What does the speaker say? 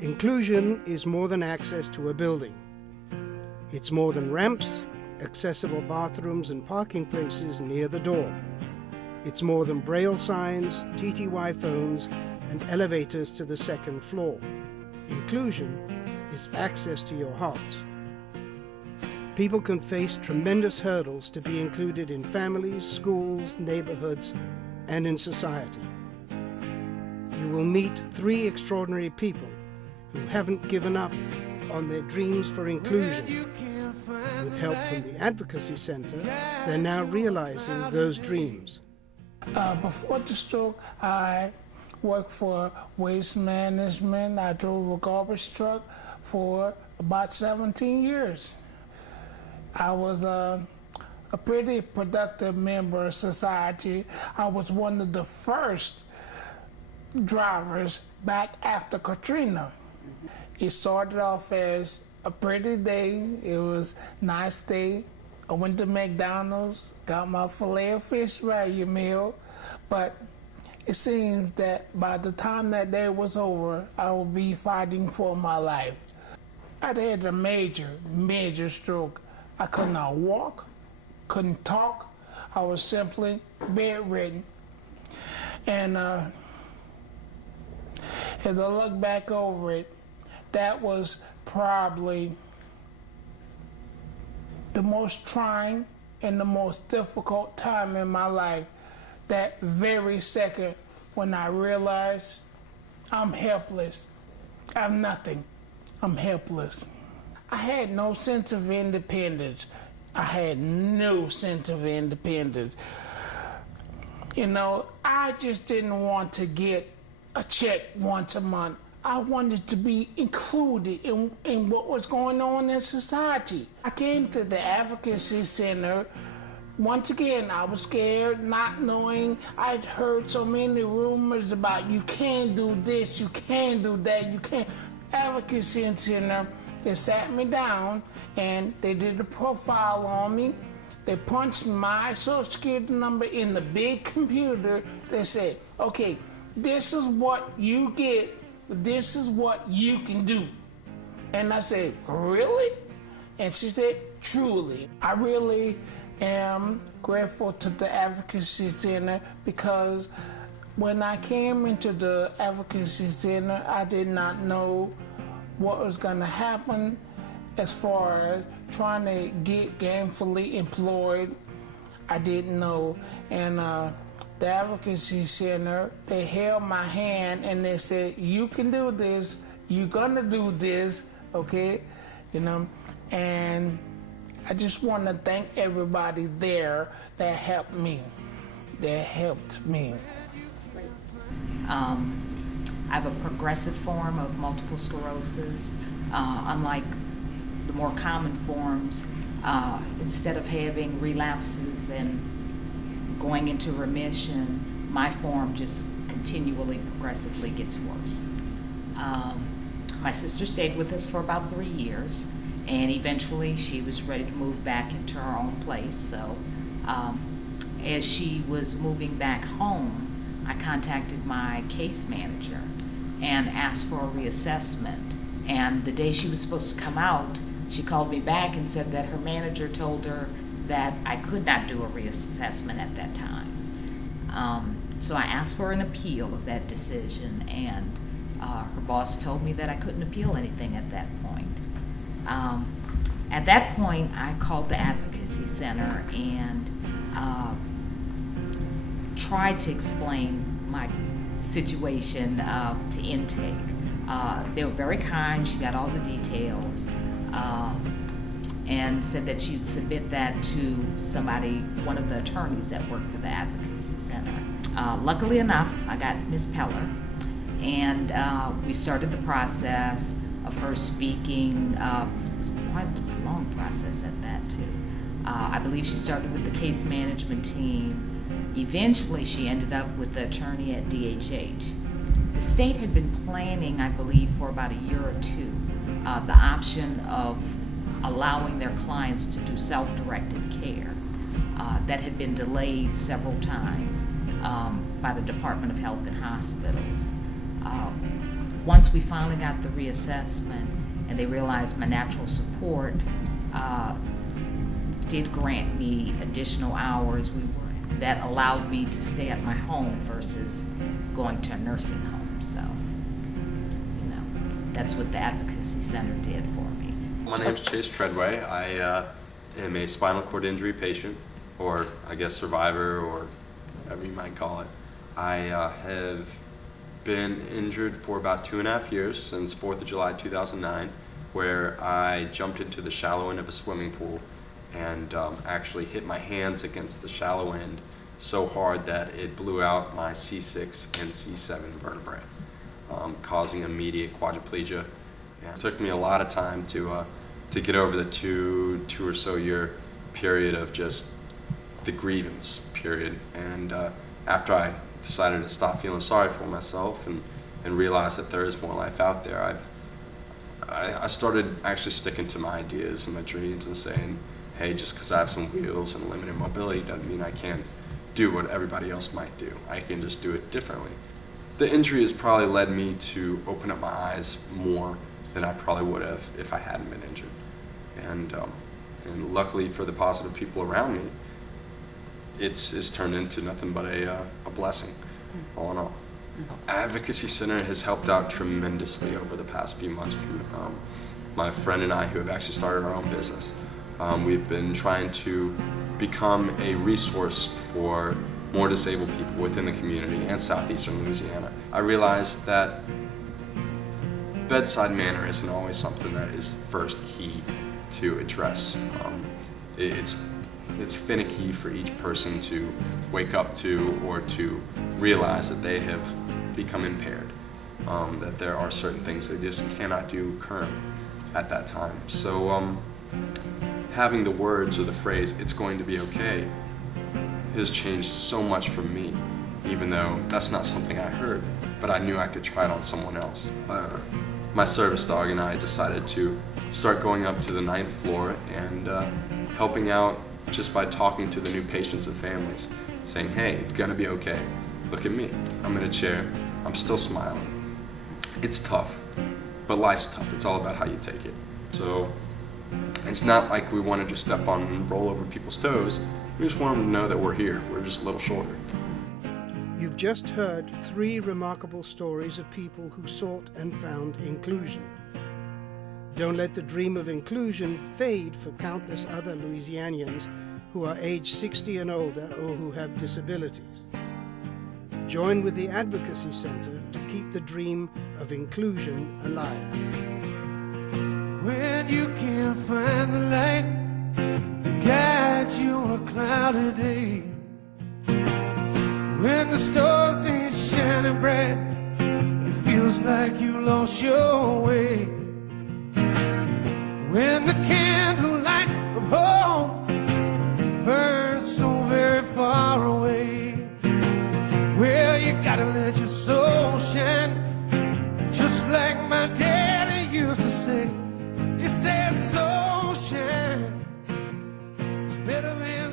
Inclusion is more than access to a building. It's more than ramps, accessible bathrooms and parking places near the door. It's more than braille signs, TTY phones, and elevators to the second floor. Inclusion is access to your heart. People can face tremendous hurdles to be included in families, schools, neighborhoods, and in society. You will meet 3 extraordinary people who haven't given up on their dreams for inclusion. With help from the Advocacy Center, they're now realizing those dreams. Before the stroke, I worked for waste management. I drove a garbage truck for about 17 years. I was a pretty productive member of society. I was one of the first drivers back after Katrina. It started off as a pretty day. It was a nice day. I went to McDonald's, got my filet of fish value meal, but it seemed that by the time that day was over, I would be fighting for my life. I'd had a major stroke. I could not walk, couldn't talk. I was simply bedridden. And as I look back over it, that was probably the most trying and the most difficult time in my life. That very second when I realized I'm helpless. I'm nothing. I'm helpless. I had no sense of independence. I had no sense of independence. You know, I just didn't want to get a check once a month. I wanted to be included in what was going on in society. I came to the Advocacy Center. Once again, I was scared, not knowing. I'd heard so many rumors about you can't do this, you can't do that, you can't. Advocacy Center, they sat me down and they did a profile on me. They punched my social security number in the big computer. They said, okay, this is what you get, this is what you can do. And I said, really? And she said, truly. I really am grateful to the Advocacy Center because when I came into the Advocacy Center, I did not know what was going to happen as far as trying to get gainfully employed. I didn't know. And the Advocacy Center, they held my hand and they said, you can do this, you're going to do this, okay? You know, and I just want to thank everybody there that helped me. I have a progressive form of multiple sclerosis. Unlike the more common forms, instead of having relapses and going into remission, my form just continually, progressively gets worse. My sister stayed with us for about 3 years, and eventually she was ready to move back into her own place. So as she was moving back home, I contacted my case manager and asked for a reassessment. And the day she was supposed to come out, she called me back and said that her manager told her that I could not do a reassessment at that time. So I asked for an appeal of that decision, and her boss told me that I couldn't appeal anything at that point. At that point, I called the Advocacy Center and tried to explain my situation to intake. They were very kind. She got all the details and said that she'd submit that to somebody, one of the attorneys that worked for the Advocacy Center. Luckily enough, I got Ms. Peller, and we started the process of her speaking. It was quite a long process at that, too. I believe she started with the case management team. Eventually, she ended up with the attorney at DHH. The state had been planning, I believe, for about a year or two, the option of allowing their clients to do self-directed care. That had been delayed several times by the Department of Health and Hospitals. once we finally got the reassessment and they realized my natural support did grant me additional hours that allowed me to stay at my home versus going to a nursing home. So, that's what the Advocacy Center did for me. My name's Chase Treadway. I am a spinal cord injury patient, or I guess survivor, or whatever you might call it. I have been injured for about 2.5 years, since 4th of July 2009, where I jumped into the shallow end of a swimming pool and actually hit my hands against the shallow end so hard that it blew out my C6 and C7 vertebrae, causing immediate quadriplegia. And it took me a lot of time to get over the two or so year period of just the grievance period. And after I decided to stop feeling sorry for myself and realize that there is more life out there, I started actually sticking to my ideas and my dreams and saying, hey, just because I have some wheels and limited mobility doesn't mean I can't do what everybody else might do. I can just do it differently. The injury has probably led me to open up my eyes more than I probably would have if I hadn't been injured. And luckily for the positive people around me, it's turned into nothing but a blessing, all in all. Advocacy Center has helped out tremendously over the past few months. From my friend and I, who have actually started our own business, we've been trying to become a resource for more disabled people within the community and southeastern Louisiana. I realized that bedside manner isn't always something that is first key to address. It's finicky for each person to wake up to or to realize that they have become impaired, that there are certain things they just cannot do currently at that time. So having the words or the phrase, "it's going to be okay," has changed so much for me, even though that's not something I heard, but I knew I could try it on someone else. My service dog and I decided to start going up to the 9th floor and helping out just by talking to the new patients and families, saying, hey, it's gonna be okay. Look at me, I'm in a chair, I'm still smiling. It's tough, but life's tough. It's all about how you take it. So it's not like we want to just step on and roll over people's toes. We just want them to know that we're here. We're just a little shorter. You've just heard 3 remarkable stories of people who sought and found inclusion. Don't let the dream of inclusion fade for countless other Louisianians who are age 60 and older or who have disabilities. Join with the Advocacy Center to keep the dream of inclusion alive. When you can't find the light that guides you on a cloudy day, when the stars ain't shining bright, it feels like you lost your way. When the candle lights of home burn so very far away, well, you gotta let your soul shine, just like my daddy used to say. He said, soul shine, it's better than